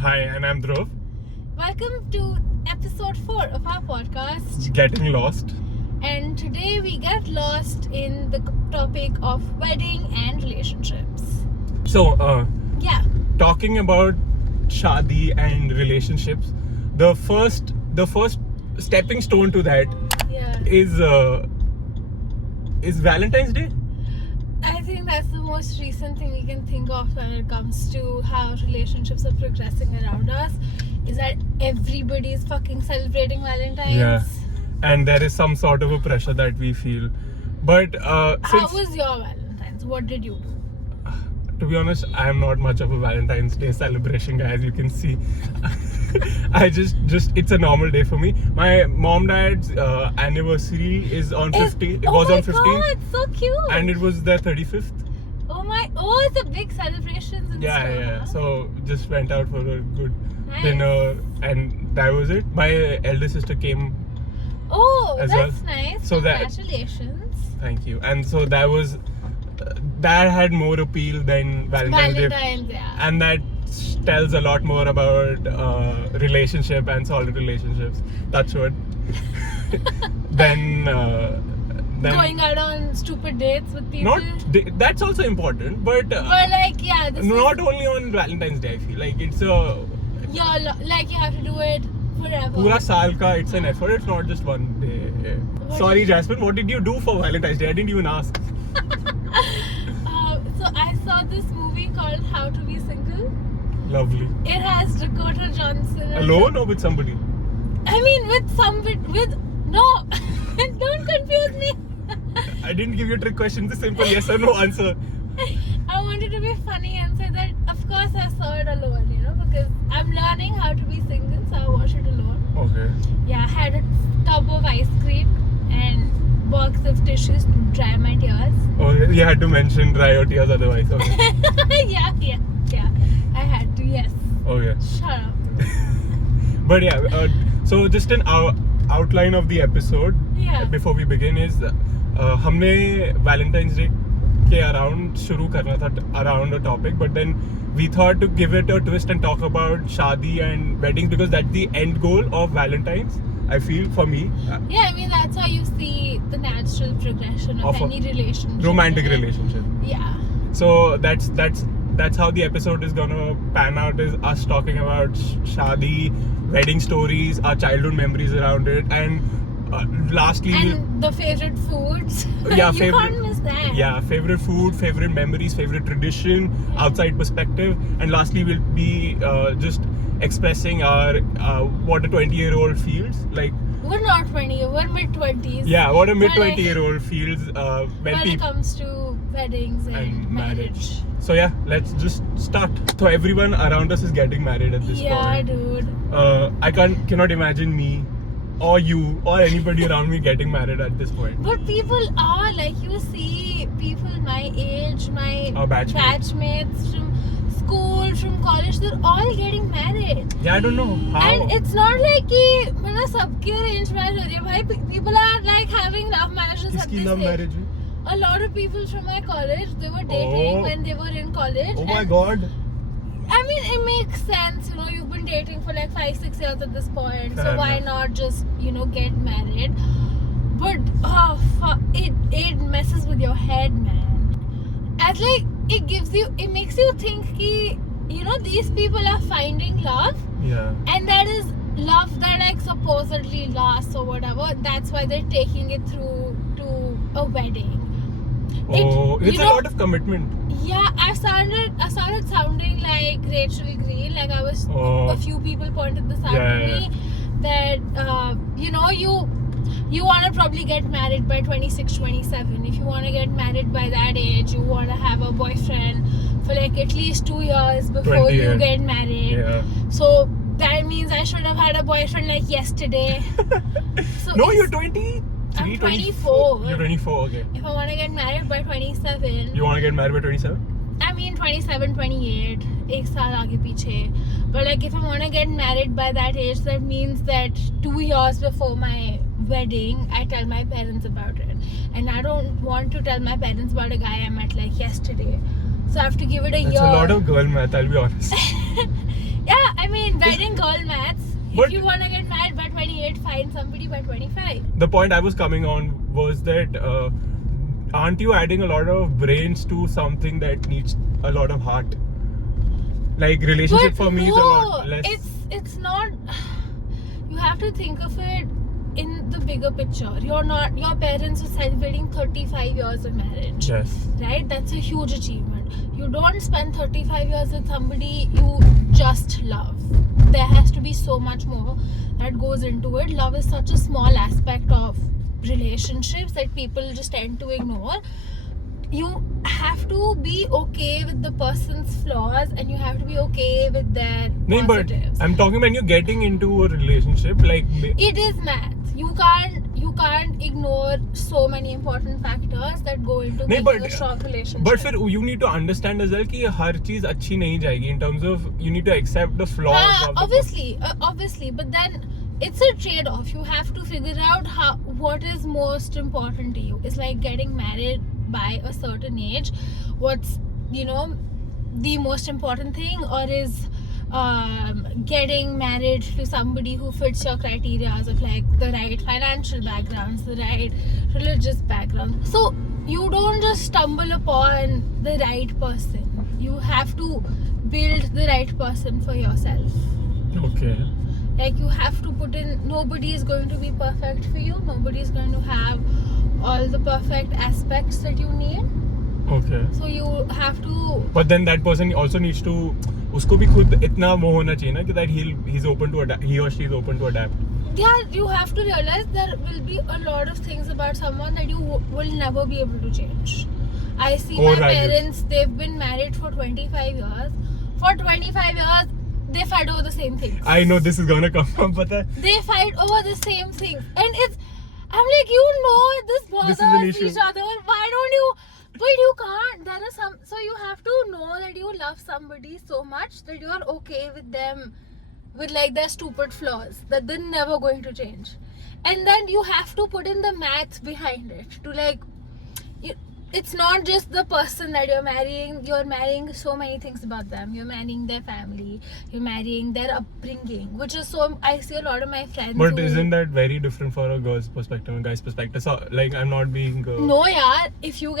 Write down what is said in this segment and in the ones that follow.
Hi, and I'm Dhruv. Welcome to episode 4 of our podcast. Getting lost. And today we get lost in the topic of wedding and relationships. So, Yeah. talking about Shaadi and relationships, the first stepping stone to that Yeah. is Valentine's Day. I think that's the most recent thing we can think of when it comes to how relationships are progressing around us. Is that everybody is fucking celebrating Valentine's. Yeah. And there is some sort of a pressure that we feel. But How since, was your Valentine's? What did you do? to be honest, I am not much of a Valentine's Day celebration guy, as you can see. I just it's a normal day for me. My dad's anniversary is on 15th. It was on 15th. Oh my god, so cute. And it was their 35th. It's a big celebrations and stuff. Yeah. So just went out for a good Nice. dinner, and that was it. My elder sister came. Oh, As that's well. nice. So that- Congratulations. Thank you. And so that was that had more appeal than Valentine's Day, Valentine's, yeah. and that tells a lot more about relationship and solid relationships. Touch wood. then Going out on stupid dates with people. that's also important, but But like, yeah, this not only on Valentine's Day. I feel like it's a is you have to do it forever. pura saal ka. It's an effort. It's not just one day. Sorry, Jasmine. What did you do for Valentine's Day? I didn't even ask. So I saw this movie called How to Be Single. Lovely. It has Dakota Johnson. and- Alone or with somebody? I mean, with no, don't confuse me. I didn't give you a trick question. It's a simple yes or no answer. I wanted to be funny and say that of course I saw it alone, because I'm learning how to be single, so I watched it alone. Okay. Yeah, I had a tub of ice cream and box of tissues to dry my tears. Oh, you had to mention dry your tears otherwise. Okay. yeah. I had to, yes. Okay. Shut up. But yeah, so just an outline of the episode Yeah. before we begin is हमने Valentine's Day के around शुरू करना था around a topic, but then we thought to give it a twist and talk about Shaadi and weddings because that's the end goal of Valentine's. I feel for me, Yeah, I mean that's how you see the natural progression of Of a any relationship. romantic relationship. Yeah. So that's how the episode is gonna pan out, is us talking about Shaadi, wedding stories, our childhood memories around it, and lastly And the favorite foods. Yeah, you favorite- can't miss that. favorite food, favorite memories, favorite tradition, outside perspective, and lastly we'll be just expressing our what a 20-year-old feels like. We're not 20, we're mid-20s. Yeah, what a mid When I- 20-year-old feels when it people comes to weddings and marriage. So yeah, let's just start. So everyone around us is getting married at this Yeah, point. dude. I cannot imagine me or you or anybody around me getting married at this point. But people are, like, you see people my age, my Our batchmates. batchmates from school, from college, they're all getting married. Yeah, I don't know how. And it's not like कि मतलब सबके arranged marriage हो रही है भाई. People are like having love marriages at Kiski this love age. marriage हुई? A lot of people from my college, they were dating Oh. when they were in college. Oh my and god. I mean, it makes sense, you've been dating for like 5-6 years at this point, so Fair why enough. not just, get married? But, oh, fuck, it messes with your head, man. As like, it makes you think ki, these people are finding love, Yeah. and that is love that like supposedly lasts or whatever. That's why they're taking it through to a wedding. Oh, it's you a know- lot of commitment. Yeah, I started sounding like Rachel Green. Like Oh. a few people pointed this out Yeah, to me that you want to probably get married by 26, 27. If you want to get married by that age, you want to have a boyfriend for like at least 2 years before 20 you years. get married. Yeah. So that means I should have had a boyfriend like yesterday. So No, it's- you're 20. I'm 24. You're 24. Okay. If I want to get married by 27. You want to get married by 27? I mean 27, 28, एक साल आगे पीछे. But like if I want to get married by that age, that means that 2 years before my wedding, I tell my parents about it. And I don't want to tell my parents about a guy I met like yesterday. So I have to give it a That's year. a lot of girl math, I'll be honest. Yeah, I mean, wedding girl maths. But- If you want to get married by 28, find somebody by 25. The point I was coming on was that aren't you adding a lot of brains to something that needs a lot of heart? Like relationship But for me is a lot less. it's not. You have to think of it in the bigger picture. Your parents are celebrating 35 years of marriage. Yes. Right? That's a huge achievement. You don't spend 35 years with somebody you just love. There has to be so much more that goes into it. Love is such a small aspect of relationships that people just tend to ignore. You have to be okay with the person's flaws and you have to be okay with their No, but positives. I'm talking when you're getting into a relationship, like It is math. You can't ignore so many important factors that go into नहीं, making but- a strong relationship. but फिर you need to understand as well कि हर चीज अच्छी नहीं जाएगी in terms of you need to accept the flaws of the obviously, but then it's a trade-off. You have to figure out what is most important to you. It's like getting married by a certain age. What's the most important thing, or is getting married to somebody who fits your criteria of like the right financial backgrounds, the right religious background. So you don't just stumble upon the right person. You have to build the right person for yourself. Okay. Like you have to put in, nobody is going to be perfect for you. Nobody is going to have all the perfect aspects that you need. Okay. So you have to. But then that person also needs to, उसको भी खुद इतना वो होना चाहिए ना कि that he's open to adapt, he or she is open to adapt. Yeah, you have to realize there will be a lot of things about someone that you will never be able to change. I see my parents, they've been married for 25 years. For 25 years, they fight over the same things. I know this is gonna come from, pata hai. They fight over the same things. And I'm like, this bothers each other. Why don't you? But you can't. There are some. So you have to know that you love somebody so much that you are okay with them, with like their stupid flaws that they're never going to change. And then you have to put in the maths behind it to like. It's not just the person that you're marrying so many things about them. You're marrying their family, you're marrying their upbringing, which is so, I see a lot of my friends But isn't that very different for a girl's perspective and guy's perspective? So like I'm not being No yaar, if you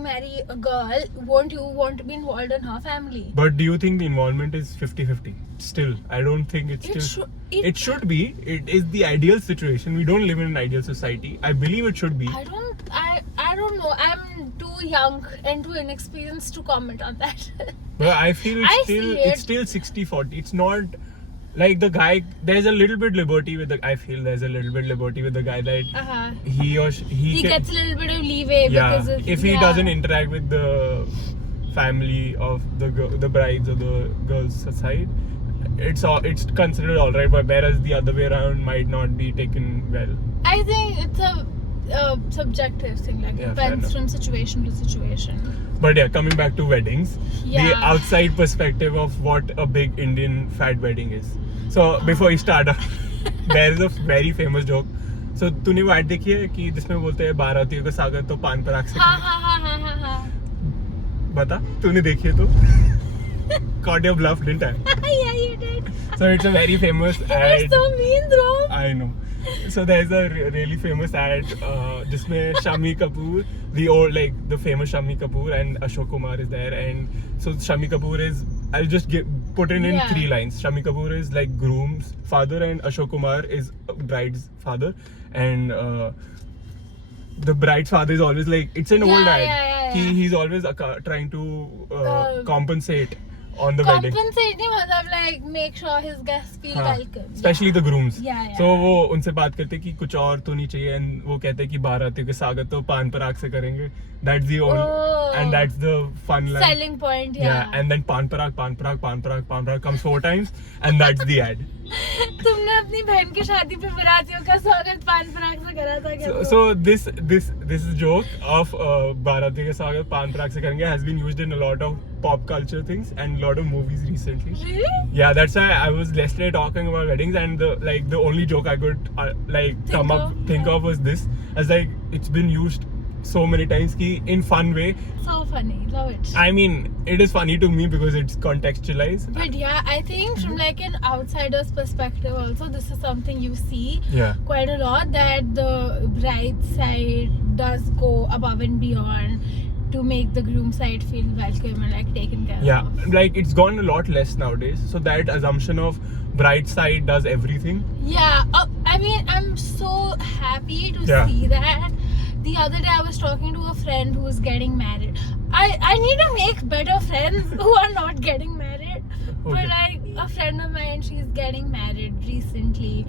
marry a girl, won't you want to be involved in her family? But do you think the involvement is 50-50? Still, I don't think it's it should be. It is the ideal situation. We don't live in an ideal society. I believe it should be. I don't know. I'm too young and too inexperienced to comment on that. But I feel it's still 60-40. It's not like the guy. There's a little bit liberty with the. I feel there's a little bit liberty with the guy that he or he gets a little bit of leeway because if he doesn't interact with the family of the brides or the girl's side, it's considered alright. But whereas the other way around might not be taken well. I think it's a subjective thing, like depends from situation to situation. But yeah, coming back to weddings, the outside perspective of what a big Indian fat wedding is. So before you start, there is a very famous joke. So तूने वो ad देखी है कि जिसमें बोलते हैं बारातियों का स्वागत तो पान पराग से हाँ. बता तूने देखी है तो caught your bluff, didn't I? Yeah, you did. So it's a very famous ad. You're so mean, Dhruv. I know. So there's a really famous ad जिसमें Shami Kapoor, the famous Shami Kapoor and Ashok Kumar is there, and so Shami Kapoor is, I'll just put it in 3 lines. Shami Kapoor is like groom's father and Ashok Kumar is bride's father, and the bride's father is always like, it's an old ad. He's always trying to compensate on the wedding. Compensate नहीं मतलब like make sure his guests feel welcome. Especially the grooms. Yeah. So वो उनसे बात करते कि कुछ और तो नहीं चाहिए, and वो कहते कि बारातियों के स्वागत तो पान पराग से करेंगे. That's the only and that's the fun line. Selling point, yeah. And then पान पराग comes 4 times, and that's the ad. तुमने अपनी बहन की शादी पे बारातियों का स्वागत पान पराग से करा था क्या? So this joke of बारातियों के स्वागत पान पराग से करेंगे has been used in a lot of pop culture things and a lot of movies recently. Really? Yeah, that's why I was yesterday talking about weddings, and the only joke I could think of was this, as like it's been used so many times ki in fun way. So funny, love it. I mean, it is funny to me because it's contextualized. But yeah, I think from like an outsider's perspective also, this is something you see Yeah. quite a lot, that the bride side does go above and beyond to make the groom side feel welcome and like taken care Yeah, of. like it's gone a lot less nowadays. So that assumption of bride side does everything. Yeah, I mean, I'm so happy to Yeah. see that. The other day I was talking to a friend who is getting married. I need to make better friends who are not getting married. But Okay. like a friend of mine, she's getting married recently.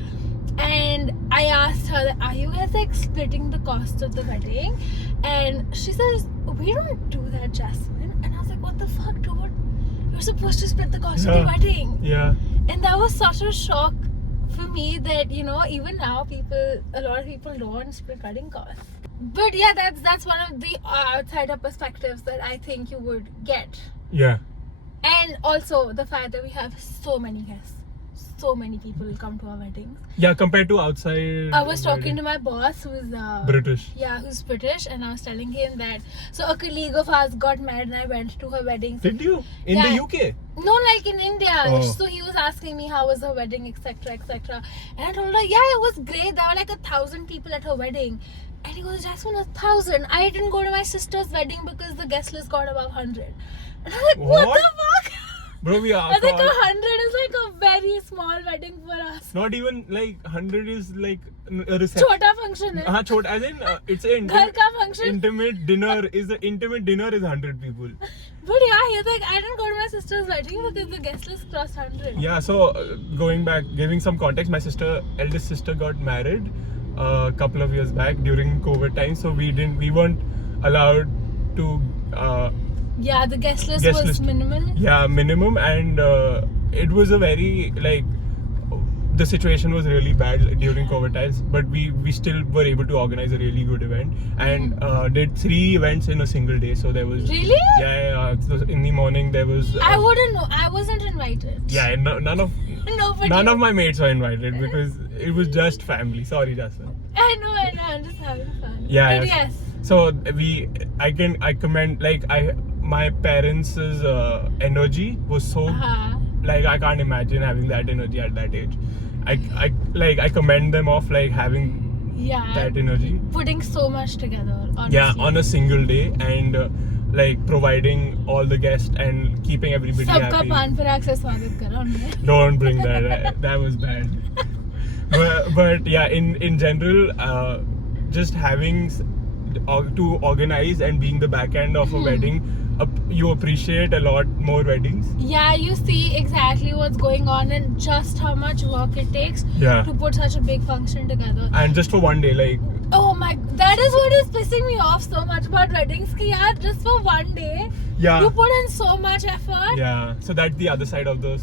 And I asked her, are you guys like splitting the cost of the wedding? And she says, we don't do that, Jasmine. And I was like, what the fuck, dude? You're supposed to split the cost of the wedding. Yeah. And that was such a shock for me that, you know, even now a lot of people don't split wedding costs. But yeah, that's one of the outsider perspectives that I think you would get. Yeah. And also the fact that we have so many guests. So many people will come to our weddings. Yeah, compared to outside. I was talking to my boss who's British. Yeah, who's British, and I was telling him that a colleague of ours got married and I went to her wedding. Did you? In Yeah. the UK? No, like in India. Oh. So he was asking me how was her wedding, etc., etc. And I told her, yeah, it was great. There were like 1,000 people at her wedding. And he goes, Jasmine, 1,000? I didn't go to my sister's wedding because the guest list got above 100. And I'm like, what What? the fuck? Bro, we are. I think 100 is like a very small wedding for us. Not even like 100 is like a reception. Chota function hai. Chota, as in it's an Ghar ka function. intimate dinner. The intimate dinner is 100 people. But yeah, he's like, I didn't go to my sister's wedding because the guest list crossed 100. Yeah, so going back, giving some context, my eldest sister got married a couple of years back during COVID time. So we weren't allowed to. Yeah, the guest list was minimal. Yeah, minimum, and it was a very like the situation was really bad during COVID times, but we still were able to organize a really good event and did 3 events in a single day. So there was Really? Yeah. So in the morning there was. I wouldn't know. I wasn't invited. Yeah, and none of Nobody. none of my mates were invited because it was just family. Sorry, Jasmine. I know. I'm just having fun. Yeah, But yes. yes. So I commend my parents' energy was so like I can't imagine having that energy at that age. I commend them of like having that energy. Putting so much together. Honestly. Yeah, on a single day and like providing all the guests and keeping everybody Sabka happy. pan parak se swagat karo हमने. Don't bring that. That was bad. But yeah, in general, just having to organize and being the back end of a wedding, you appreciate a lot more weddings. Yeah, you see exactly what's going on and just how much work it takes to put such a big function together. And just for one day, like. Oh my, that is what is pissing me off so much about weddings. Ki yaar, just for one day, you put in so much effort. Yeah, so that's the other side of the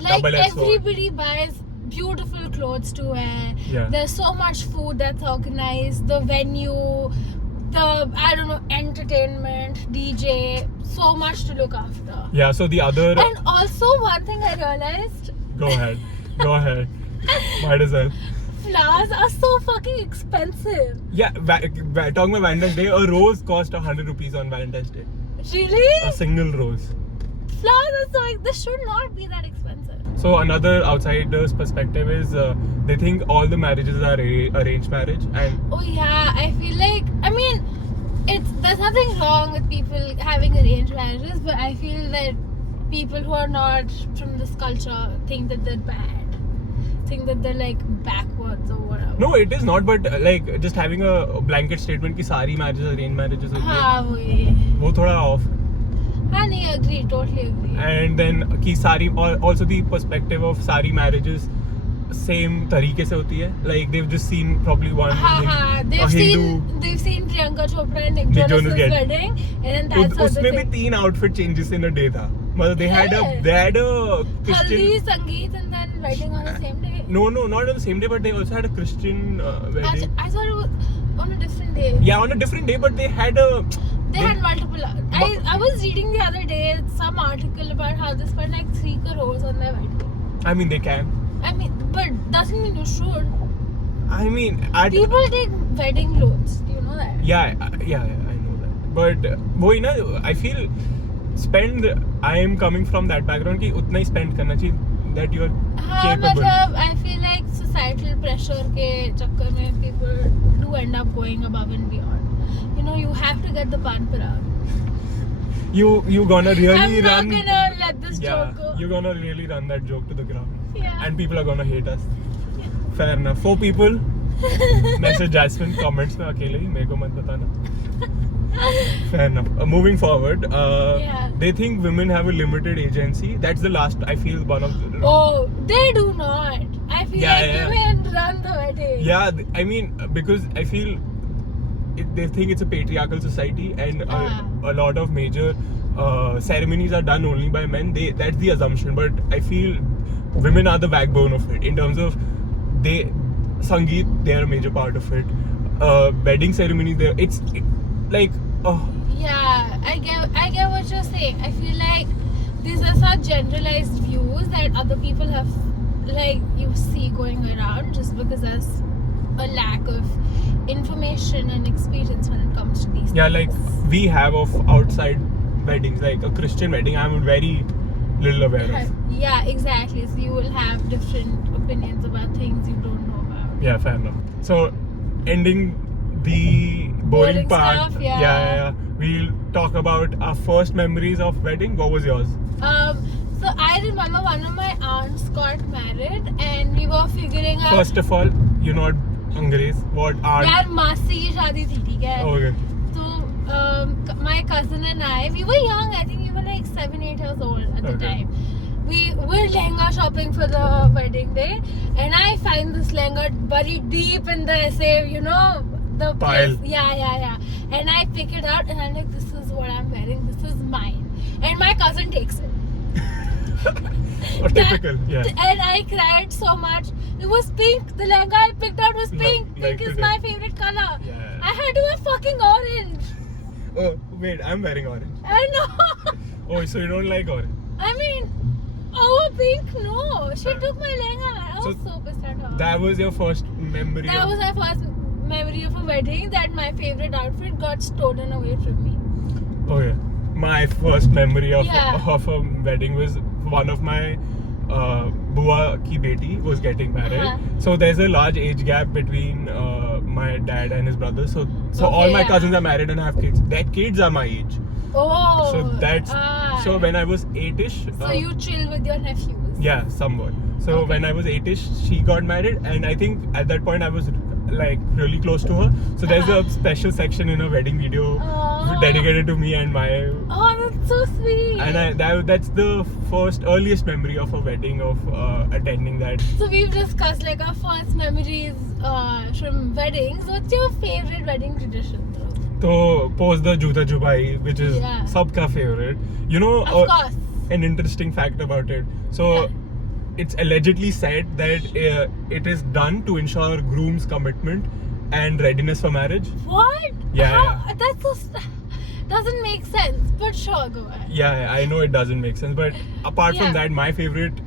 Like double-edged sword. everybody buys beautiful clothes to wear. Yeah. There's so much food that's organized, the venue, the entertainment, DJ, so much to look after. Yeah, so the other. And also one thing I realized. Go ahead. Might as well. Flowers are so fucking expensive. Yeah, talking about Valentine's Day, a rose cost 100 rupees on Valentine's Day. Really? A single rose. Flowers are so they should not be that expensive. So another outsider's perspective is they think all the marriages are arranged marriage, and Oh yeah, I feel like there's nothing wrong with people having arranged marriages, but I feel that people who are not from this culture think that they're bad, think that they're like backwards or whatever. no, it is not. But like just having a blanket statement कि सारी marriages arranged marriages होती है, हाँ वही. वो थोड़ा off. हाँ नहीं, agree, totally agree. And then कि सारी also the perspective of सारी marriages same तरीके से होती है. Like they've just seen probably one. हाँ, they've seen Priyanka Chopra and Nick Jonas' wedding, and then that's how उसमें they भी 3 outfit changes in a day था. मतलब they had a Christian. Haldi, Sangeet, and then wedding on the same day. No, not on the same day, but they also had a Christian wedding. I thought it was on a different day. Yeah, on a different day, but they had They had multiple. I was reading the other day some article about how they spent like 3 crores on their wedding. I mean, they can. I mean, but doesn't mean you should. I mean, People take wedding loans. Do you know that? Yeah, I know that. But वही ना, I feel I am coming from that background कि उतना ही spend करना चाहिए that you are हाँ, capable. मतलब I feel like societal pressure के चक्कर में people do end up going above and beyond. You know, you have to get the pan parag. You gonna really I'm run. not gonna let this joke go. You're gonna really run that joke to the ground. Yeah. And people are gonna hate us. Fair enough. 4 people message Jasmine comments में अकेले ही, मेरे को मत बताना. Fair enough. Moving forward, Yeah. they think women have a limited agency. That's the last, I feel, one of the... Oh, they do not. I feel Yeah, like yeah. women run the wedding. Yeah, I mean, because I feel they think it's a patriarchal society, and a lot of major ceremonies are done only by men. That's the assumption, but I feel women are the backbone of it. In terms of Sangeet, they are a major part of it. Wedding ceremonies, it's like Yeah, I get what you're saying. I feel like these are such generalized views that other people have, like, you see going around just because there's a lack of information and experience when it comes to these yeah, things. like we have of outside weddings, like a Christian wedding, I'm very little aware of. Yeah, exactly. So you will have different opinions about things you don't know about. Yeah, fair enough. So, ending the boring part. Stuff, yeah. We'll talk about our first memories of wedding. What was yours? So I remember one of my aunts got married and we were figuring out. First of all, you're not Angrez. What aunt? यार मासी की शादी थी, ठीक है? Okay. So my cousin and I, we were young. I think we were like 7-8 years old at the Okay. time. We were lehenga shopping for the wedding day, and I find this lehenga buried deep in the the Pile. place. Yeah. And I pick it out, and I'm like, this is what I'm wearing. This is mine. And my cousin takes it. Oh, typical. Yeah. And I cried so much. It was pink. The lehenga I picked out was pink. Like Pink is today. my favorite color. Yeah. I had to wear fucking orange. Oh wait, I'm wearing orange. I know. Oh, so you don't like orange? I mean, pink, no. She took my lehenga. I was So so pissed at her. That was your first memory. That was my first memory of a wedding, that my favorite outfit got stolen away from me. Okay. My first memory of Yeah. of a wedding was one of my bua ki beti was getting married. Uh-huh. So there's a large age gap between my dad and his brother. So all Okay, my yeah. cousins are married and have kids. Their kids are my age. Oh. So that's so when I was 8ish. So you chill with your nephews. Yeah, somewhat. So Okay. when I was 8ish, she got married, and I think at that point I was like really close to her. So there's a special section in a wedding video Aw. dedicated to me and my. Oh, that's so sweet. And that's the earliest memory of a wedding, of attending that. So we've discussed like our first memories from weddings. What's your favorite wedding tradition? So post the Juta Jubai, which is Yeah. sabka favorite. You know, Of course. an interesting fact about it. So Yeah. it's allegedly said that it is done to ensure groom's commitment and readiness for marriage. What? Yeah, How? That's so doesn't make sense. But sure, go ahead. Yeah, I know it doesn't make sense, but apart Yeah. from that, my favorite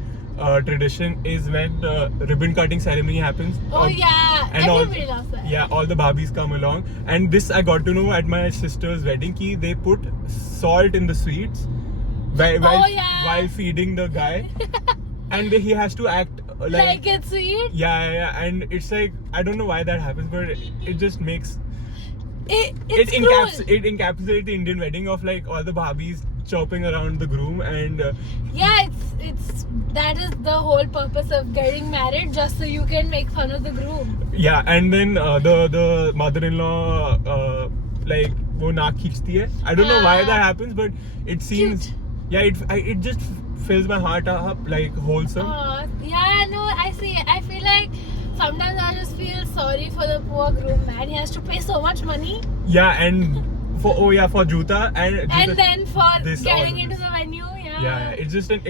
tradition is when the ribbon cutting ceremony happens. Oh yeah, and all- everybody loves that. Yeah, all the Barbies come along, and this I got to know at my sister's wedding. Ki they put salt in the sweets while feeding the guy, and he has to act Like it's sweet. yeah, and it's like I don't know why that happens, but it just makes It's it encapsulates the Indian wedding of like all the Barbies chopping around the groom, and Yeah, it's that is the whole purpose of getting married, just so you can make fun of the groom. yeah, and then the mother-in-law like वो नाक खींचती है. I don't know why that happens, but it seems Cute. yeah, it just fills my heart up like wholesome. Yeah, no, I see. I feel like sometimes I just feel sorry for the poor groom, man. He has to pay so much money, Yeah, and for Juta and then for this getting all into this. the venue, yeah. Yeah, it's just an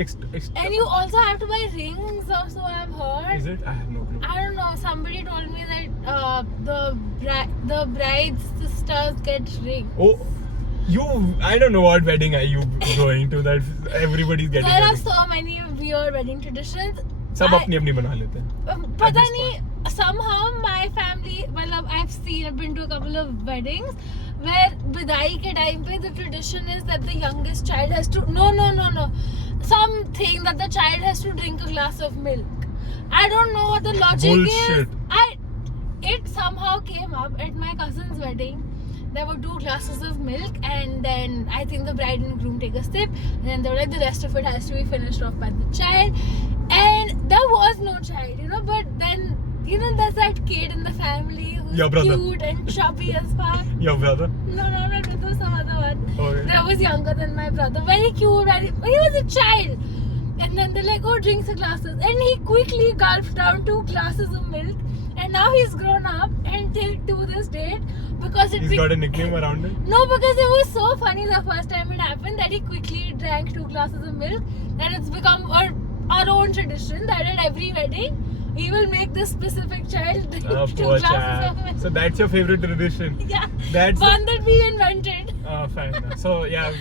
And you also have to buy rings, or so I've heard. Is it? I have no clue. I don't know. Somebody told me that the bride's sisters get rings. Oh, I don't know what wedding are you going to that everybody's getting. There are wedding. so many weird wedding traditions. सब अपनी अपनी बना लेते हैं. पता this नहीं, somehow my family, well, I've I've been to a couple of weddings where Bidai ke time pe the tradition is that the youngest child has to something that the child has to drink a glass of milk. I don't know what the logic Bullshit. is. It somehow came up at my cousin's wedding. There were 2 glasses of milk, and then I think the bride and groom take a sip, and then they were like, the rest of it has to be finished off by the child. And there was no child, but then, there's that kid in the family who's Your brother. cute and chubby as fuck. Your brother? No, not with some other one. Okay. That was younger than my brother. Very cute. He was a child. And then they're like, oh, drink the glasses. And he quickly gulped down 2 glasses of milk. And now he's grown up, and till to this date, because He's got a nickname around it? No, because it was so funny the first time it happened that he quickly drank 2 glasses of milk, that it's become our own tradition that at every wedding, we will make this specific child drink 2 Poor glasses child. of milk. So that's your favorite tradition? Yeah, That's one that we invented. Fine. So yeah,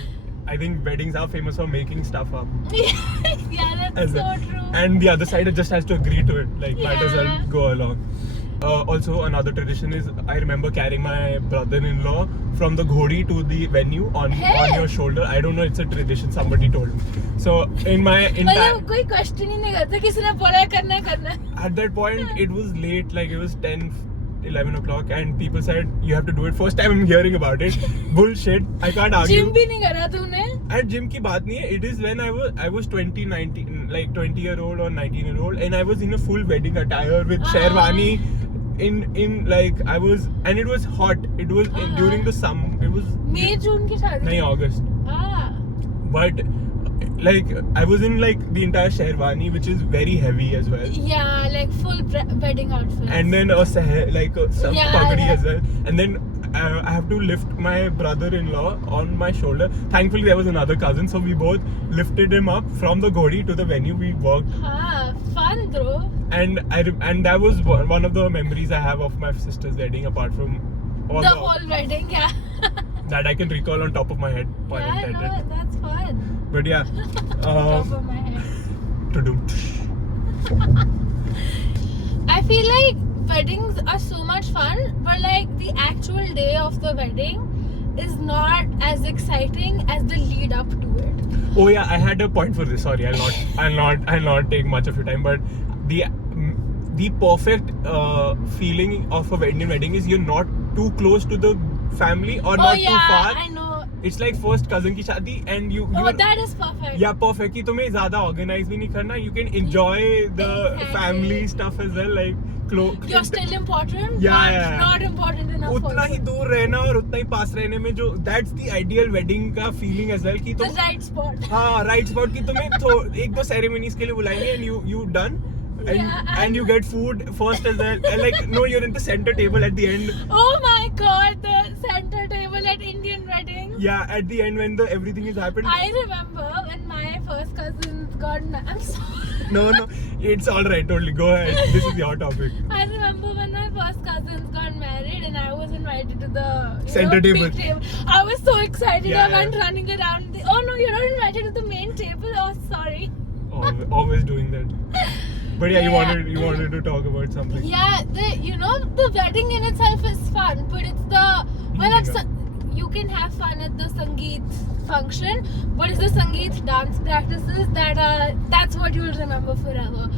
I think weddings are famous for making stuff up. Yeah, that's so true. And the other side just has to agree to it. Like, might as well Yeah. go along. Also, another tradition is I remember carrying my brother-in-law from the Ghodi to the venue on your shoulder. I don't know, it's a tradition. Somebody told me. So in my entire मतलब कोई question ही नहीं करता किसी ने बोला करना at that point it was late, like it was 10-11 o'clock, and people said you have to do it. First time I'm hearing about it. Bullshit. I can't argue. Gym भी नहीं करा तूने And gym की बात नहीं है. It is when I was 20-year-old or 19-year-old, and I was in a full wedding attire with sherwani. In like I was, and it was hot. It was during the summer. It was मई जून की शादी नहीं August. हाँ But like I was in like the entire sherwani, which is very heavy as well. yeah, like full wedding outfit. And then some Yeah, pagadi yeah. as well. And then I have to lift my brother-in-law on my shoulder. Thankfully there was another cousin, so we both lifted him up from the Ghodi to the venue. We walked, हाँ, fun bro. and and that was one of the memories I have of my sister's wedding, apart from all The whole wedding, yeah. that I can recall on top of my head. Pun Yeah, intended. no, that's fun. But yeah, Top of my head. to do. I feel like weddings are so much fun, but like the actual day of the wedding is not as exciting as the lead up to it. Oh yeah, I had a point for this. Sorry, I'll not take much of your time. But the perfect feeling of a wedding is you're not too close to the family or not too far. I know. It's like first cousin की शादी, and you That is perfect. yeah, perfect कि तुम्हें ज़्यादा organize भी नहीं करना. You can enjoy the family stuff as well, like You're still important, Yeah, but yeah. not important enough. उतना ही दूर रहना और उतना ही पास रहने में जो that's the ideal wedding का feeling as well कि The तुम right spot. हाँ right spot कि तुम्हें 1-2 ceremonies के लिए बुलाएंगे and you done. And you get food first as well. And like no, you're in the center table at the end. Oh my god, the center table at Indian weddings. Yeah, at the end when everything is happened. I remember when my first cousins got I'm sorry. No, it's all right. Totally, go ahead. This is your topic. I remember when my first cousins got married and I was invited to the Center big table. I was so excited. Yeah, I went running around. Oh no, you're not invited to the main table. Oh, sorry. Always doing that. But yeah, Yeah. you wanted to talk about something. Yeah, the wedding in itself is fun, but it's you can have fun at the Sangeet function, but it's the Sangeet dance practices that's what you'll remember forever.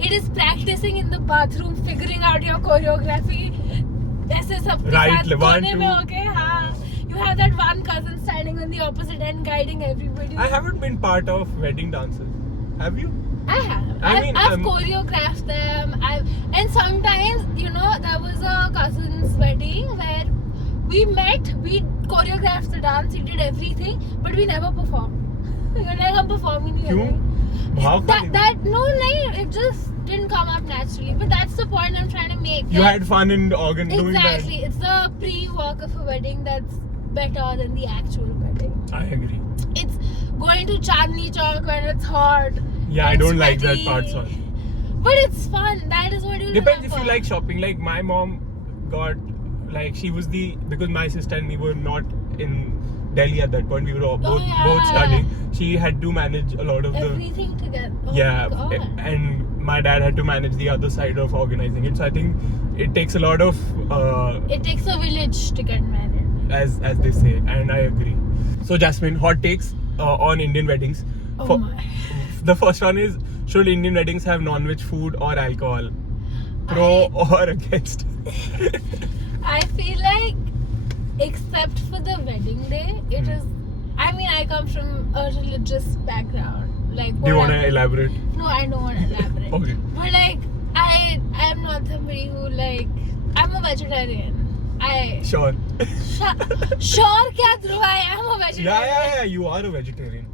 It is practicing in the bathroom, figuring out your choreography. ऐसे सबके Right, साथ 1, कोने में 2. होके, हाँ. You have that one cousin standing on the opposite end guiding everybody. I haven't been part of wedding dances. Have you? I have. I've choreographed them. And sometimes, there was a cousin's wedding where we met, we choreographed the dance, we did everything, but we never performed. हम perform ही नहीं क्यों? that no, it just didn't come up naturally. But that's the point I'm trying to make. You had fun in doing that. Exactly. It's the pre-work of a wedding that's better than the actual wedding. I agree. It's going to Chandni Chowk when it's hot. Yeah, I and don't like that sweaty. part, sorry. But it's fun. That is what you Depends remember. if you like shopping. Like my mom got, like she was because my sister and me were not in Delhi at that point. We were all both studying. She had to manage a lot of everything together. Oh yeah, my God. and my dad had to manage the other side of organizing it. So I think it takes a lot of It takes a village to get married. as they say, and I agree. So Jasmine, hot takes on Indian weddings. Oh my. The first one is, should Indian weddings have non-veg food or alcohol? Pro or against? I feel like, except for the wedding day, it is. I mean, I come from a religious background. Like, Do you want to elaborate? No, I don't want to elaborate. Okay. But like, I'm not somebody who like. I'm a vegetarian. Sure. Sure, kya Dhruv? I am a vegetarian. Yeah. You are a vegetarian.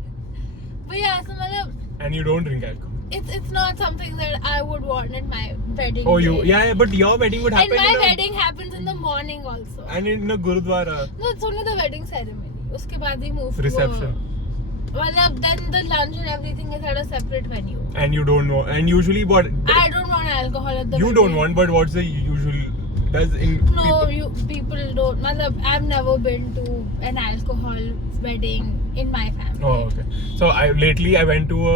But yeah, so matlab, And you don't drink alcohol. it's not something that I would want at my wedding. Oh, day. yeah, but your wedding would happen. And my wedding happens in the morning also. And in a gurudwara. No, it's only the wedding ceremony. Uske baad hi move to Reception. then the lunch and everything is at a separate venue. And you don't know. And usually what? I don't want alcohol at the You wedding. don't want, but what's the usual? Does in No, people don't. I've never been to an alcohol wedding in my family. Oh, okay. So lately I went to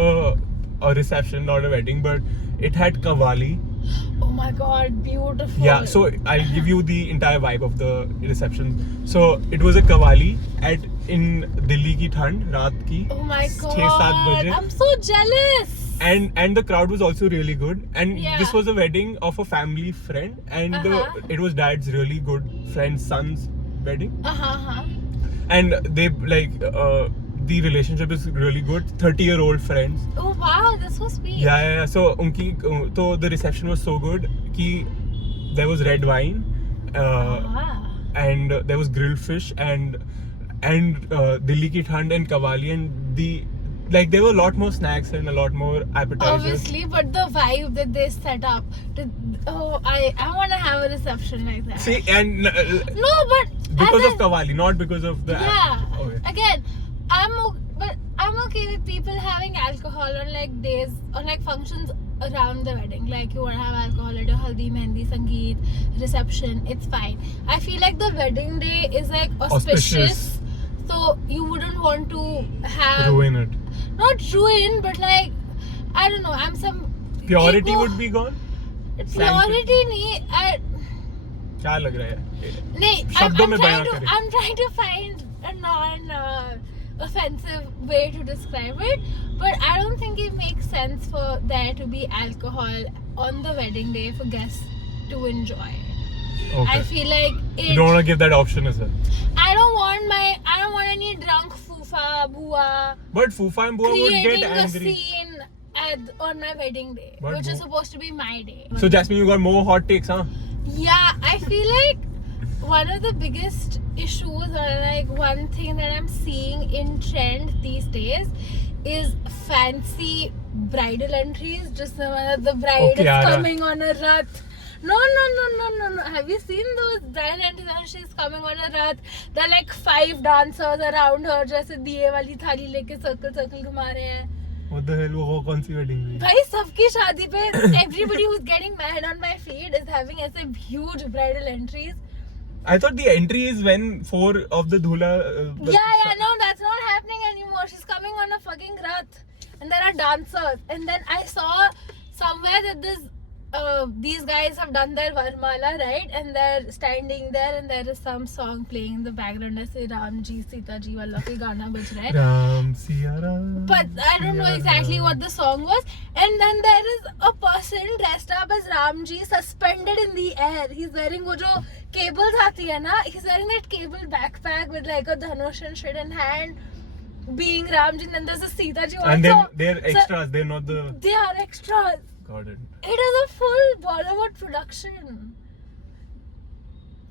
a reception, not a wedding, but it had kawali. Oh my God, beautiful. Yeah, so I'll give you the entire vibe of the reception. So it was a kawali in Delhi ki thand, raat ki. Oh my 6-7 God, baje. I'm so jealous. And the crowd was also really good. And Yeah. this was a wedding of a family friend, and it was dad's really good friend's son's wedding. And they the relationship is really good. 30-year-old friends. Oh wow, that's so sweet. Yeah. So the reception was so good ki there was red wine, and there was grilled fish and Delhi ki thand and kawali, and there were a lot more snacks and a lot more appetizers. Obviously, but the vibe that they set up. I want to have a reception like that. See, and No, but because of kawali, not because of the. Yeah. Okay. Again, I'm okay with people having alcohol on like days or like functions around the wedding. Like you want to have alcohol at your haldi, mehndi, sangeet, reception. It's fine. I feel like the wedding day is like auspicious. So you wouldn't want to have Ruin it. Not ruin, but like I don't know. I'm some Purity would be gone. Purity nahi. क्या लग रहा है? नहीं, शब्दों में बयां करें. I'm trying to find a non-offensive way to describe it, but I don't think it makes sense for there to be alcohol on the wedding day for guests to enjoy. Okay. I feel like You don't want to give that option as well. I don't want any drunk fufa, bua But Fufa and Bua would creating get a angry. scene on my wedding day, But which is supposed to be my day. So Jasmine, you got more hot takes, huh? Yeah, I feel like one of the biggest issues or like one thing that I'm seeing in trend these days is fancy bridal entries. Just the bride is coming on a rath. No. Have you seen those bridal entries and she's coming on a rath? There are like 5 dancers around her जैसे दिए वाली थाली लेके circle घुमा रहे हैं. What the hell? वो कौन सी wedding हुई? भाई सबकी शादी पे everybody who's getting married on my feed is having ऐसे huge bridal entries. I thought the entry is when 4 of the dhula. No, that's not happening anymore. She's coming on a fucking rath, and there are dancers. And then I saw somewhere that these guys have done their Varmala, right? And they're standing there, and there is some song playing in the background. I say Ram Ji, Sita Ji, wala koi gana baj raha hai. Ram Siya Ram. But I don't know exactly what the song was. And then there is a person dressed up as Ram Ji, suspended in the air. He's wearing wo jo cables aati hai na. He's wearing that cable backpack with like a dhanush and shit in hand, being Ram Ji. And then there's a Sita Ji also. And then they're extras. They're not the. They are extras. Got it. It is a full Bollywood production.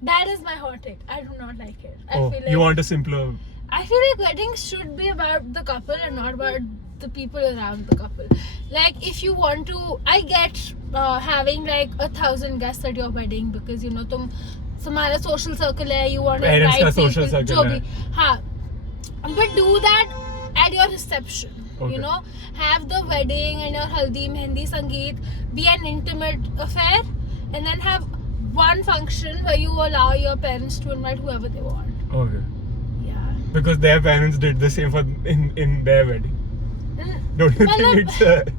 That is my hot take. I do not like it. I feel like You want a simpler. I feel like weddings should be about the couple and not about the people around the couple. Like if you want to, I get having like 1,000 guests at your wedding because you know तुम्हारा social circle है, you want to Parents invite का social people, circle जो है. भी, हाँ. But do that at your reception. Okay. You know, have the wedding and your haldi, mehndi, sangeet be an intimate affair, and then have one function where you allow your parents to invite whoever they want. Okay. Yeah. Because their parents did the same in their wedding. Don't you think it's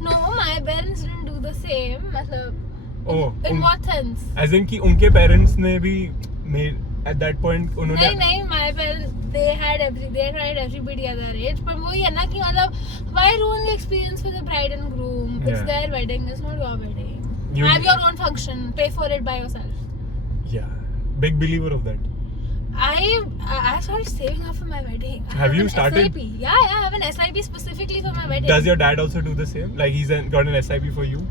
No, my parents didn't do the same. मतलब, oh, in what sense? As in कि उनके parents ने भी made at that point उन्होंने नहीं, my parents they tried everybody at their age. पर वही है ना कि मतलब why ruin the experience for the bride and groom? It's their wedding, it's not your wedding. Have your own function, pay for it by yourself. Yeah, big believer of that. I started saving up for my wedding. Have you started? SIP. Yeah, I have an SIP specifically for my wedding. Does your dad also do the same? Like he's got an SIP for you?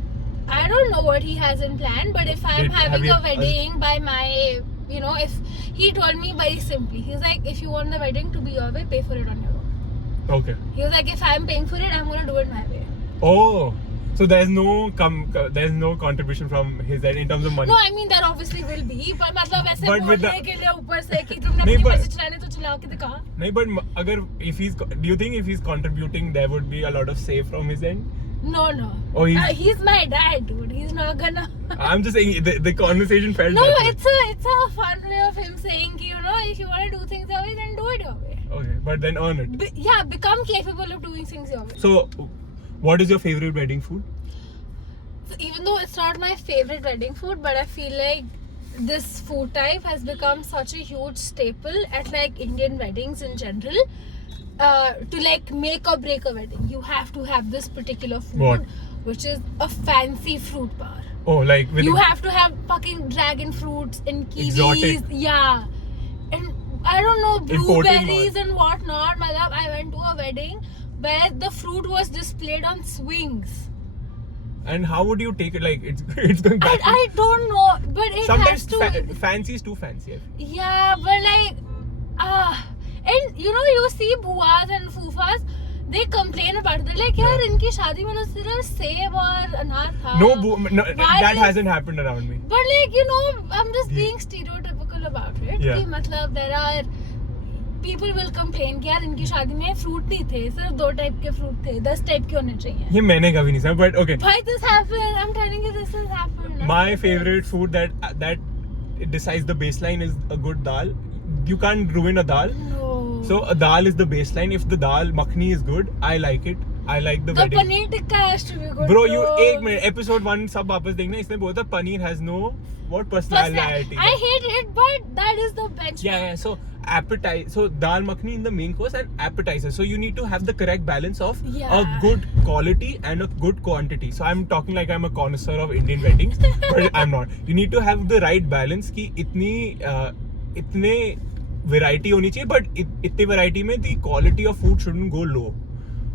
I don't know what he has in plan, but if I'm having a wedding by my, if he told me very simply, he's like, if you want the wedding to be your way, pay for it on your own. Okay. He was like, if I'm paying for it, I'm gonna do it my way. Oh. So there's no contribution from his end in terms of money. No, I mean there obviously will be, but मतलब ऐसे बोलने के लिए ऊपर से कि तुमने नहीं, अपनी but- मर्जी चलाने तो चलाओ कि दिखा. नहीं, but do you think if he's contributing, there would be a lot of say from his end? No. Oh, He's my dad, dude. He's not gonna. I'm just saying the conversation felt. No, that way. it's a fun way of him saying, if you want to do things your way, then do it your way. Okay, but then earn it. Become capable of doing things your way. So, what is your favorite wedding food? So even though it's not my favorite wedding food, but I feel like this food type has become such a huge staple at like Indian weddings in general. To like make or break a wedding, you have to have this particular food, What? which is a fancy fruit bar. Oh, like with You have to have fucking dragon fruits and kiwis. Exotic. Yeah. And I don't know, Imported blueberries and whatnot. My love, I went to a wedding where the fruit was displayed on swings. And how would you take it? Like it's going back. I don't know, but it Sometimes has to. fancy is too fancy. I feel. Yeah, but like, and you see buas and fufas, they complain about it. They're like, यार इनकी शादी में तो सिर्फ सेब और अनार था. No, that hasn't happened around me. But like, I'm just being stereotypical about it. Yeah. कि मतलब there are people will complain कि यार इनकी शादी में फ्रूट नहीं थे, सिर्फ 2 टाइप के फ्रूट थे, 10 टाइप के होने चाहिए. ये मैंने कभी नहीं सुना, but okay. Why this happened? I'm telling you, this has happened. My favorite food that decides the baseline is a good dal. You can't ruin a dal. No. So a dal is the baseline. If the dal makhni is good, I like it. I like the wedding. paneer tikka has to be good. Bro, too. एक minute, episode 1 सब वापस देखना. इसमें बोला था paneer has no personality. I hate it, but that is the benchmark. Yeah. So so dal makhni in the main course and appetizer. So you need to have the correct balance of a good quality and a good quantity. So I'm talking like I'm a connoisseur of Indian weddings, but I'm not. You need to have the right balance कि इतने variety होनी चाहिए, but इतनी variety में the quality of food shouldn't go low.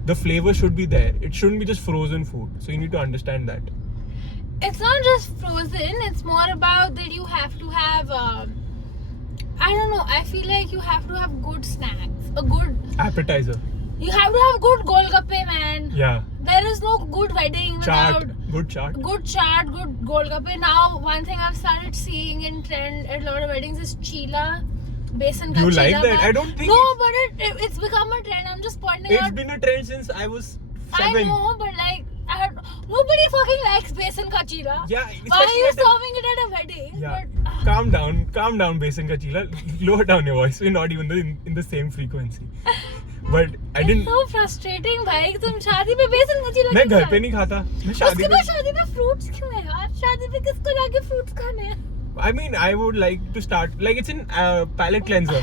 The flavor should be there. It shouldn't be just frozen food. So you need to understand that. It's not just frozen. It's more about that you have to have. I don't know. I feel like you have to have good snacks. A good Appetizer. You have to have good golgappe, man. Yeah. There is no good wedding without Good chaat. good chaat, good golgappe. Now, one thing I've started seeing in trend at a lot of weddings is chila. Besan ka Do you chila like that? bar. I don't think No, but it's become a trend. I'm just pointing It's out. been a trend since I was 7. I know, but like, nobody fucking likes besan ka chila. Yeah. Why are you especially at serving it at a wedding? Yeah. But, Calm down, besan ka chila. Lower down your voice. We're not even in the same frequency. But I didn't. It's so frustrating, भाई. तुम शादी में बेसन का चीला मैं क्यों घर पे नहीं खाता. मैं शादी उसके में. बाद शादी में फ्रूट्स क्यों है यार? शादी में किसको जाके फ्रूट्स खाने हैं? I mean, I would like to start like it's in palate cleanser.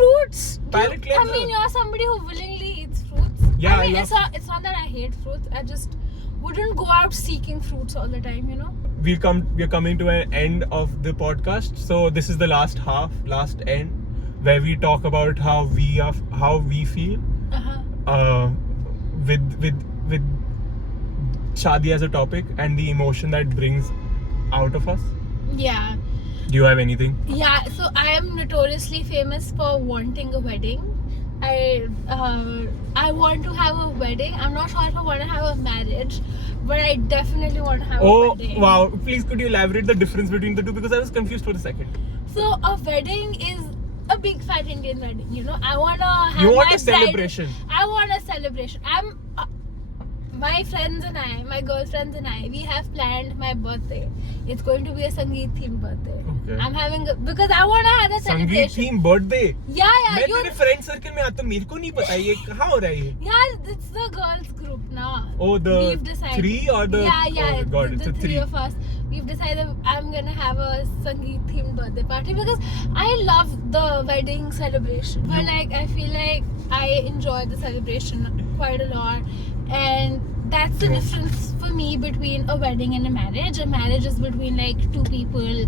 Fruits. Palate I cleanser. mean, you're somebody who willingly eats fruits. Yeah, I mean, I love- it's not that I hate fruits. I just wouldn't go out seeking fruits all the time, you know? We're coming to an end of the podcast. So this is the last end, where we talk about how we feel with Shaadi as a topic and the emotion that brings out of us. Yeah. Do you have anything? Yeah, so I am notoriously famous for wanting a wedding. I want to have a wedding. I'm not sure if I want to have a marriage, but I definitely want to have a wedding. Oh wow! Please could you elaborate the difference between the two, because I was confused for a second. So a wedding is a big fat Indian wedding, you know. I want to have You want my a celebration. I want a celebration. my friends and I, my girlfriends and I, we have planned my birthday. It's going to be a Sangeet themed birthday. Okay. I'm having because I want to have a संगीत celebration. Theme birthday Yeah, मैं you. तेरे friend circle में आता मेरे को नहीं पता ये कहाँ हो रहा है ये Yeah, it's the girls group now. Oh, the We've decided. 3 or the Yeah, oh, God, the it's a 3 3 of us. We've decided I'm gonna have a Sangeet themed birthday party because I love the wedding celebration. But like I feel like I enjoy the celebration quite a lot, and that's the difference for me between a wedding and a marriage. A marriage is between like 2 people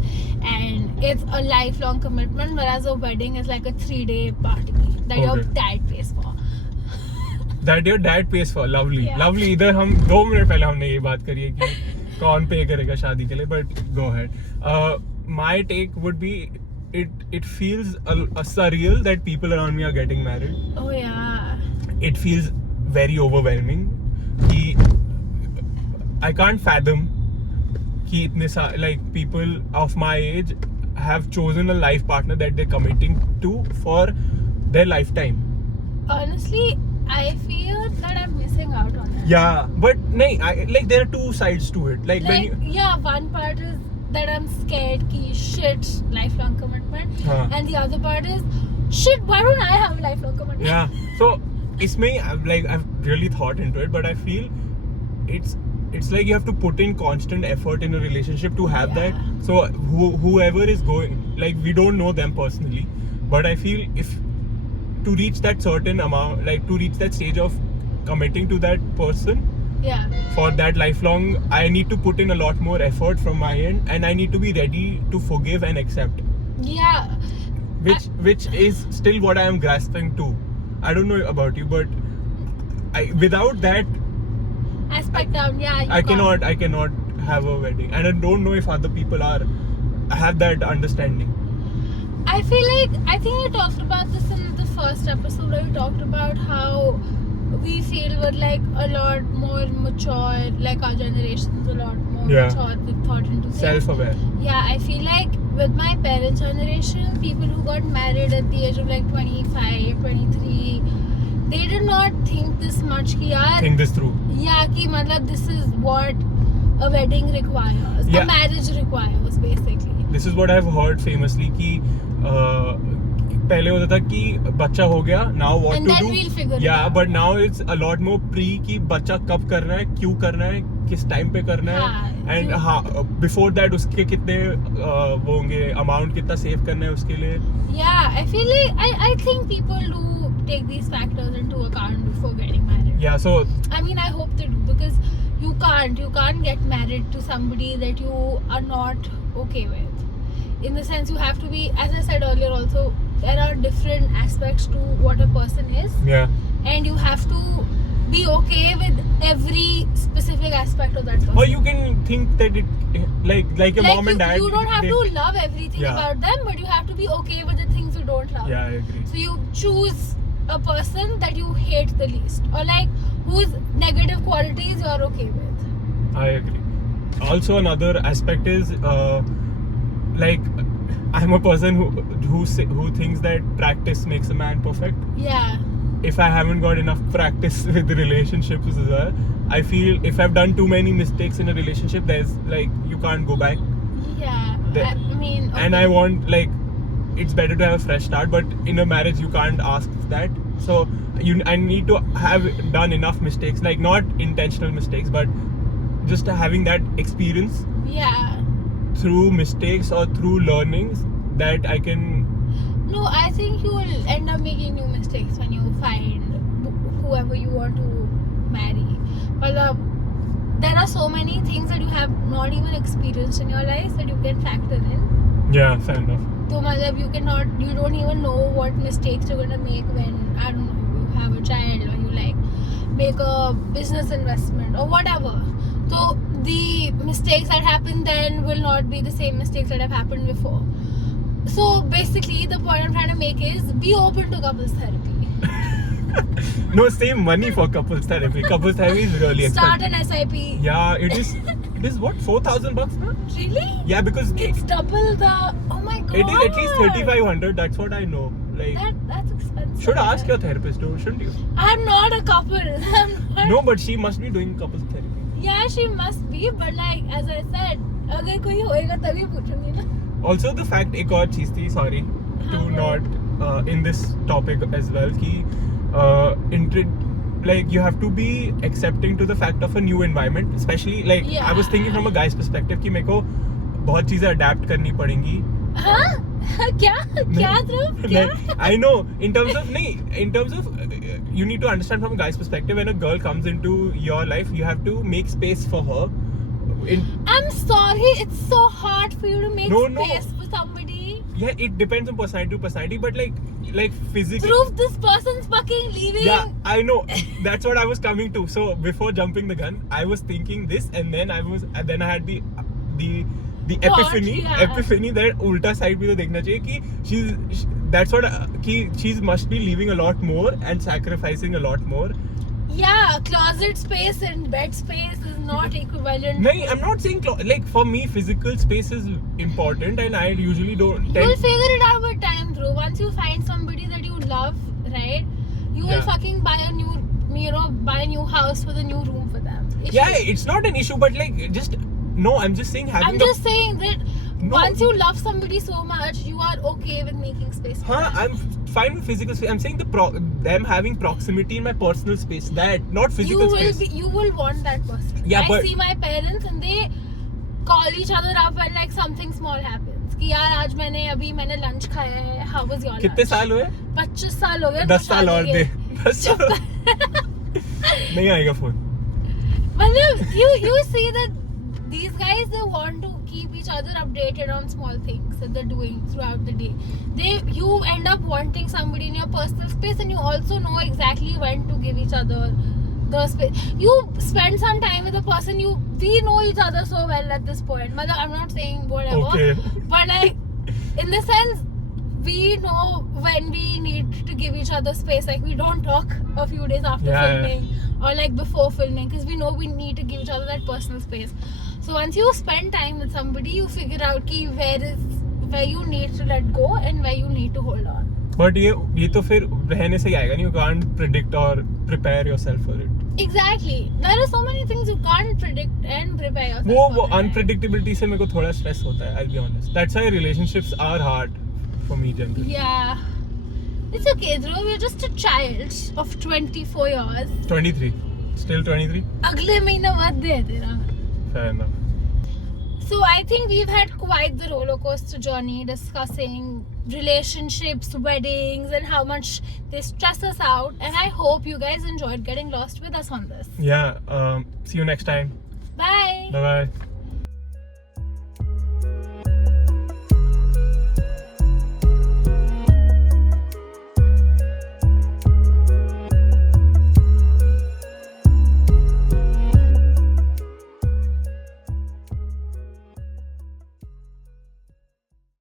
and it's a lifelong commitment, whereas a wedding is like a 3-day party that your dad pays for. That your dad pays for. Lovely. Yeah. Lovely. इधर हम 2 minute पहले हमने ये बात करी है कि कौन पे करेगा शादी के लिए, but go ahead. My take would be it feels a surreal that people around me are getting married. Oh yeah. It feels very overwhelming कि I can't fathom कि इतने like people of my age have chosen a life partner that they're committing to for their lifetime. Honestly, I feel that I'm missing out on it. Yeah, but like there are 2 sides to it. Like when you, yeah, one part is that I'm scared ki shit, lifelong commitment, and the other part is shit, why don't I have a lifelong commitment? yeah. So इसमें I've really thought into it, but I feel it's like you have to put in constant effort in a relationship to have that. So whoever is going, like we don't know them personally, but I feel if to reach that certain amount, like to reach that stage of committing to that person, yeah, for that lifelong, I need to put in a lot more effort from my end, and I need to be ready to forgive and accept. Yeah. Which is still what I am grasping to. I don't know about you, but without that aspect down, yeah, I cannot have a wedding, and I don't know if other people have that understanding. I think we talked about this in the first episode where we talked about how we feel we're like a lot more mature, like our generation's a lot more mature with thought into things. Self-aware. Yeah, I feel like with my parents' generation, people who got married at the age of like 25, 23, they did not think this much ki yaar, Think this through. Yeah, ki matlab this is what a wedding requires, a marriage requires basically. This is what I've heard famously कि पहले होता था कि बच्चा हो गया, now what and to then do. We'll figure it yeah, out. but now it's a lot more pre कि बच्चा कब करना है, क्यों करना है, किस टाइम पे करना है, and before that उसके कितने वो होंगे, amount कितना save करना है उसके लिए. Yeah, I feel like I think people do take these factors into account before getting married. Yeah, so I mean, I hope they do, because you can't get married to somebody that you are not okay with. In the sense, you have to be, as I said earlier also, there are different aspects to what a person is. Yeah. And you have to be okay with every specific aspect of that person. Or you can think that it like your mom and dad. You don't have to love everything about them, but you have to be okay with the things you don't love. Yeah, I agree. So you choose a person that you hate the least, or like whose negative qualities you're okay with. I agree. Also, another aspect is like I'm a person who thinks that practice makes a man perfect. Yeah. If I haven't got enough practice with the relationships as well, I feel if I've done too many mistakes in a relationship, there's like you can't go back. Yeah. I mean. Okay. And I want it's better to have a fresh start, but in a marriage you can't ask that. So I need to have done enough mistakes, like not intentional mistakes, but just having that experience. Yeah. Through mistakes or through learnings that I can. No, I think you will end up making new mistakes when you find whoever you want to marry. But there are so many things that you have not even experienced in your life that you can factor in. Yeah, fair enough. So you don't even know what mistakes you're gonna make when, I don't know, you have a child, or you like make a business investment or whatever. So the mistakes that happen then will not be the same mistakes that have happened before. So basically the point I'm trying to make is be open to couples therapy. No, save money for couples therapy. Couples therapy is really Start expensive. an SIP. Yeah, it is. It is what, $4,000 now? Really? Yeah, because It's double the. Oh my god. it is at least 3,500. That's what I know. Like, That's expensive. should ask your therapist, though, shouldn't you? I'm not a couple. I'm not. No, but she must be doing couples therapy. Yeah, she must be, but like as I said, अगर कोई होएगा तभी पूछूंगी ना. Also, the fact, एक और चीज थी, sorry, to not in this topic as well, कि like you have to be accepting to the fact of a new environment, especially like I was thinking from a guy's perspective कि मेरे को बहुत चीजें adapt करनी पड़ेंगी. हाँ? क्या ध्रुव? क्या? I know in terms of you need to understand from a guy's perspective, when a girl comes into your life, you have to make space for her. I'm sorry, it's so hard for you to make space for somebody. Yeah, it depends on personality to personality, but like physically. Prove this person's fucking leaving. Yeah, I know. That's what I was coming to. So before jumping the gun, I was thinking this, and then I had the epiphany that ulta side bhi to dekhna chahiye ki that's what she must be leaving a lot more and sacrificing a lot more. Yeah, closet space and bed space is not equivalent. No, I'm not saying like for me physical space is important, and I usually don't. You'll figure it out with time, Dhruv. Once you find somebody that you love, right? You will fucking buy a new house with a new room for them. It's not an issue, but like I'm just saying I'm just saying that once you love somebody so much, you are okay with making space for them. I'm fine with physical space. I'm saying them having proximity in my personal space, that not physical space. You will want that person. Yeah, I see my parents and they call each other up when like something small happens. कि यार आज मैंने lunch खाया है. How was your lunch? कितने साल हुए? 25 साल हो गए. 10 साल और दे. 10 साल. नहीं आएगा फोन. मतलब you see that these guys, they want to keep each other updated on small things that they're doing throughout the day. You end up wanting somebody in your personal space, and you also know exactly when to give each other the space. You spend some time with a person, we know each other so well at this point. I'm not saying whatever, but like in the sense, we know when we need to give each other space. Like we don't talk a few days after filming or like before filming, because we know we need to give each other that personal space. So once you spend time with somebody, you figure out ki where you need to let go and where you need to hold on. But ये तो फिर रहने से ही आएगा नहीं. You can't predict or prepare yourself for it. Exactly. There are so many things you can't predict and prepare yourself for. वो unpredictability से मेरे को थोड़ा stress होता है. I'll be honest. That's why relationships are hard for me generally. Yeah. It's okay, Dhruv. You're just a child of 24 years. 23. Still 23? अगले महीने birthday है तेरा. Fair enough. So I think we've had quite the roller coaster journey discussing relationships, weddings, and how much they stress us out. And I hope you guys enjoyed getting lost with us on this. Yeah. See you next time. Bye. Bye bye.